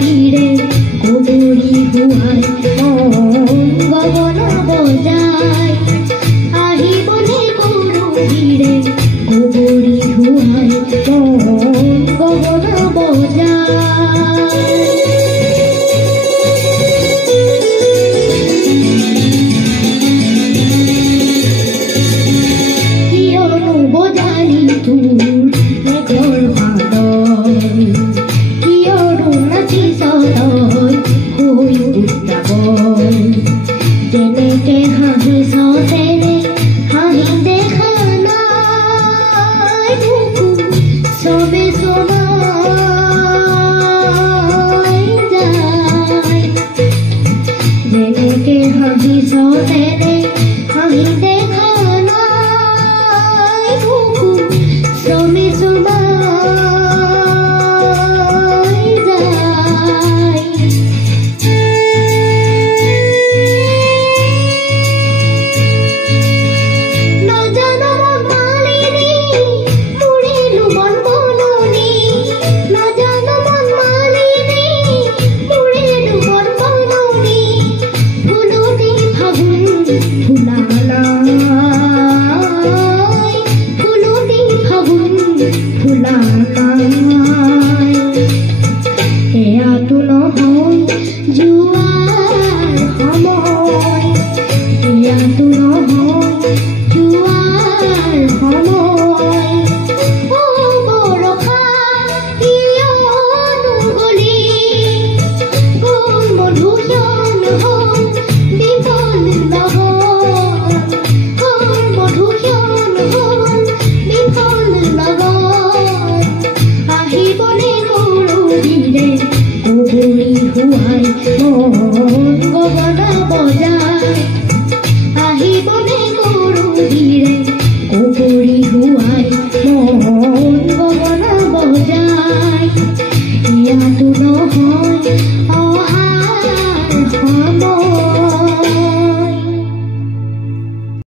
গৰুৰিৰে গৰুৰি হুৱাই গগনা বজাই আহিবনে গৰুৰিৰে গৰুৰি হুৱাই গগনা বজাই কিয়নো বজালি তোৰ মেঘৰ ভাদৰ কিয়নো নাচিছ তই হৈ উত্তাপৰ যেনেকে হাঁহিছ তেনে হাঁহি দেখা নাই বুকু চবে চমাই যায় যেনেকে হাঁহিছ তেনে হাঁহি দেখা নাই বুকু চবে চমাই যায় নাজানো মালিনী মুড়িলো মন বলনি নাজানো মন মালিনী মুড়িলো মন বলনি ফুলতি ফাগুন ফুলানাই ফুলতি ফাগুন ফুলানাই এয়াতো নহয় জোৱাৰ সময় এয়াতো নহয় জোৱাৰ সময় ও বৰষা কিয়নো গলি গল মধুসূদন হ'ল বিফল লগন গল মধুসূদন হ'ল বিফল লগন আহিবনে গৰুৰিৰে গৰুৰি হুৱাই গগনা বজাই আহিবনে গৰুৰিৰে গৰুৰি হুৱাই গগনা বজাই ইয়াতো নহয় অহা